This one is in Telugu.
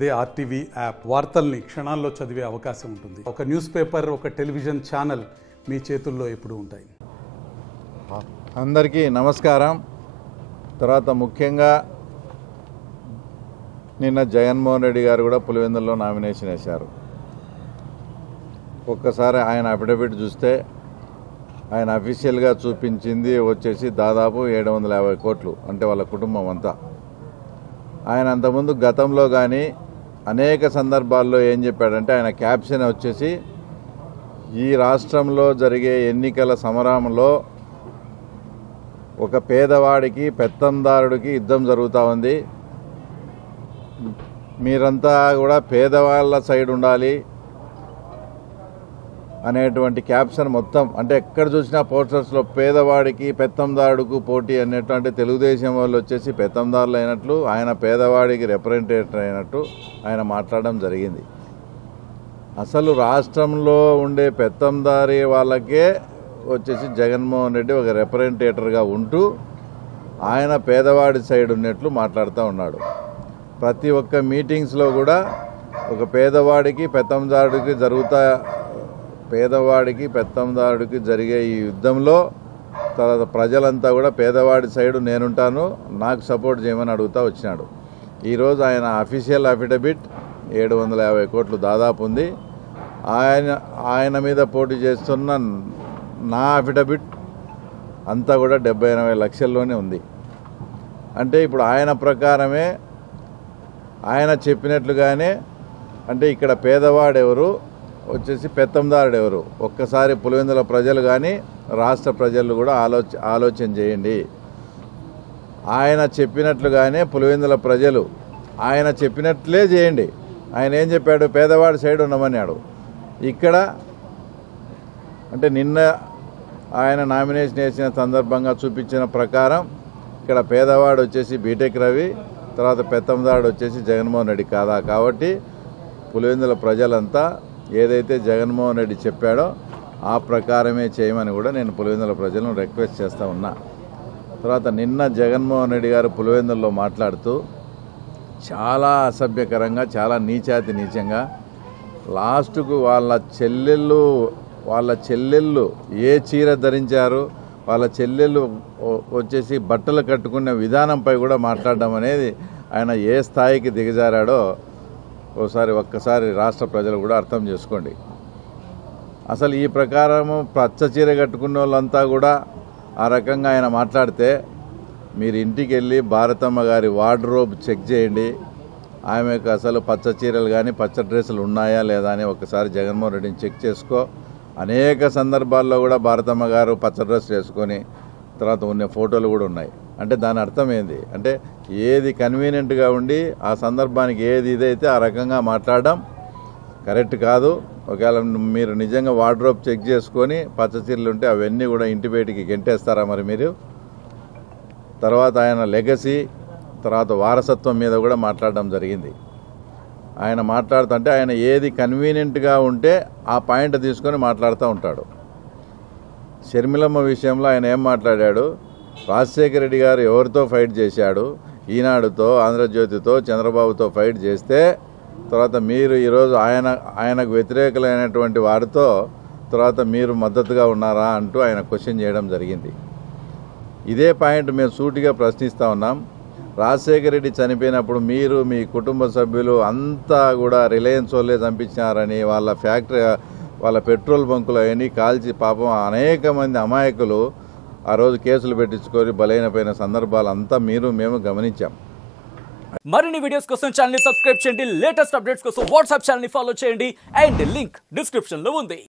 అదే ఆర్టీవీ యాప్ వార్తల్ని క్షణాల్లో చదివే అవకాశం ఉంటుంది. ఒక న్యూస్ పేపర్, ఒక టెలివిజన్ ఛానల్ మీ చేతుల్లో ఎప్పుడూ ఉంటాయి. అందరికీ నమస్కారం. తర్వాత ముఖ్యంగా నిన్న జగన్మోహన్ రెడ్డి గారు కూడా పులివెందుల్లో నామినేషన్ వేశారు. ఒక్కసారి ఆయన అఫిడవిట్ చూస్తే ఆయన అఫీషియల్గా చూపించింది వచ్చేసి దాదాపు 750 కోట్లు, అంటే వాళ్ళ కుటుంబం అంతా. ఆయన అంతకుముందు గతంలో కానీ అనేక సందర్భాల్లో ఏం చెప్పాడంటే, ఆయన క్యాప్షన్ వచ్చేసి ఈ రాష్ట్రంలో జరిగే ఎన్నికల సమరంలో ఒక పేదవాడికి పెత్తందారుడికి యుద్ధం జరుగుతూ ఉంది, మీరంతా కూడా పేదవాళ్ళ సైడ్ ఉండాలి అనేటువంటి క్యాప్షన్ మొత్తం. అంటే ఎక్కడ చూసినా పోస్టర్స్లో పేదవాడికి పెత్తందారుడికి పోటీ అన్నట్టు, అంటే తెలుగుదేశం వాళ్ళు వచ్చేసి పెత్తందారులు అయినట్లు, ఆయన పేదవాడికి రిప్రజెంటేటివ్ అయినట్టు ఆయన మాట్లాడడం జరిగింది. అసలు రాష్ట్రంలో ఉండే పెత్తందారి వాళ్ళకే వచ్చేసి జగన్మోహన్ రెడ్డి ఒక రిప్రజెంటేటర్గా ఉంటూ ఆయన పేదవాడి సైడ్ ఉన్నట్లు మాట్లాడుతూ ఉన్నాడు. ప్రతి ఒక్క మీటింగ్స్లో కూడా ఒక పేదవాడికి పెత్తందారుడికి జరిగే ఈ యుద్ధంలో తర్వాత ప్రజలంతా కూడా పేదవాడి సైడు నేనుంటాను, నాకు సపోర్ట్ చేయమని అడుగుతూ వచ్చినాడు. ఈరోజు ఆయన అఫీషియల్ అఫిడవిట్ 750 కోట్లు దాదాపు ఉంది. ఆయన మీద పోటీ చేస్తున్న నా అఫిడవిట్ అంతా కూడా 70-80 లక్షల్లోనే ఉంది. అంటే ఇప్పుడు ఆయన ప్రకారమే, ఆయన చెప్పినట్లుగానే, అంటే ఇక్కడ పేదవాడు ఎవరు వచ్చేసి పెత్తందారుడు ఎవరు, ఒక్కసారి పులివెందుల ప్రజలు కానీ రాష్ట్ర ప్రజలు కూడా ఆలోచన చేయండి. ఆయన చెప్పినట్లుగానే పులివెందుల ప్రజలు ఆయన చెప్పినట్లే చేయండి. ఆయన ఏం చెప్పాడు, పేదవాడి సైడ్ ఉండమన్నాడు. ఇక్కడ అంటే నిన్న ఆయన నామినేషన్ వేసిన సందర్భంగా చూపించిన ప్రకారం ఇక్కడ పేదవాడు వచ్చేసి బీటెక్ రవి, తర్వాత పెత్తందారుడు వచ్చేసి జగన్మోహన్ రెడ్డి కాదా. కాబట్టి పులివెందుల ప్రజలంతా ఏదైతే జగన్మోహన్ రెడ్డి చెప్పాడో ఆ ప్రకారమే చేయమని కూడా నేను పులివెందుల ప్రజలను రిక్వెస్ట్ చేస్తూ ఉన్నా. తర్వాత నిన్న జగన్మోహన్ రెడ్డి గారు పులివెందుల్లో మాట్లాడుతూ చాలా అసభ్యకరంగా, చాలా నీచంగా లాస్ట్కు వాళ్ళ చెల్లెళ్ళు ఏ చీర ధరించారు, వాళ్ళ చెల్లెళ్ళు వచ్చేసి బట్టలు కట్టుకునే విధానంపై కూడా మాట్లాడడం అనేది ఆయన ఏ స్థాయికి దిగజారాడో ఒక్కసారి రాష్ట్ర ప్రజలు కూడా అర్థం చేసుకోండి. అసలు ఈ ప్రకారము పచ్చ చీర కట్టుకున్న వాళ్ళంతా కూడా ఆ రకంగా ఆయన మాట్లాడితే మీరు ఇంటికి వెళ్ళి భారతమ్మ గారి వార్డ్రోబ్ చెక్ చేయండి. ఆమెకు అసలు పచ్చ చీరలు కానీ పచ్చ డ్రెస్సులు ఉన్నాయా లేదా అని ఒకసారి జగన్మోహన్ రెడ్డిని చెక్ చేసుకో. అనేక సందర్భాల్లో కూడా భారతమ్మ గారు పచ్చ డ్రెస్ వేసుకొని తర్వాత ఉన్న ఫోటోలు కూడా ఉన్నాయి. అంటే దాని అర్థం ఏంది అంటే, ఏది కన్వీనియంట్గా ఉండి ఆ సందర్భానికి ఏది ఇదైతే ఆ రకంగా మాట్లాడడం కరెక్ట్ కాదు. ఒకవేళ మీరు నిజంగా వార్డ్రోబ్ చెక్ చేసుకొని పచ్చ చీరలు ఉంటే అవన్నీ కూడా ఇంటి బయటికి గెంటేస్తారా మరి మీరు? తర్వాత ఆయన లెగసీ, తర్వాత వారసత్వం మీద కూడా మాట్లాడడం జరిగింది. ఆయన మాట్లాడుతుంటే ఆయన ఏది కన్వీనియంట్గా ఉంటే ఆ పాయింట్ తీసుకొని మాట్లాడుతూ ఉంటాడు. షర్మిలమ్మ విషయంలో ఆయన ఏం మాట్లాడాడు, రాజశేఖర రెడ్డి గారు ఎవరితో ఫైట్ చేశాడు, ఈనాడుతో, ఆంధ్రజ్యోతితో, చంద్రబాబుతో ఫైట్ చేస్తే తర్వాత మీరు ఈరోజు ఆయనకు వ్యతిరేకులైనటువంటి వారితో తర్వాత మీరు మద్దతుగా ఉన్నారా అంటూ ఆయన క్వశ్చన్ చేయడం జరిగింది. ఇదే పాయింట్ మేము సూటిగా ప్రశ్నిస్తూ ఉన్నాం. రాజశేఖర రెడ్డి చనిపోయినప్పుడు మీరు మీ కుటుంబ సభ్యులు అంతా కూడా రిలయన్స్ వాళ్ళే చంపించినారని, వాళ్ళ ఫ్యాక్టరీ, వాళ్ళ పెట్రోల్ బంకులు అవన్నీ కాల్చి పాపం అనేక మంది అమాయకులు ఆ రోజు కేసులు పెట్టించుకొని బలైనపోయిన సందర్భాలు అంతా మేము గమనించాం. మరిన్ని వీడియోస్ కోసం ఛానల్ ని సబ్స్క్రైబ్ చేయండి, లేటెస్ట్ అప్డేట్స్ కోసం వాట్సాప్ ఛానల్ ని ఫాలో చేయండి, అండ్ లింక్ డిస్క్రిప్షన్ లో ఉంది.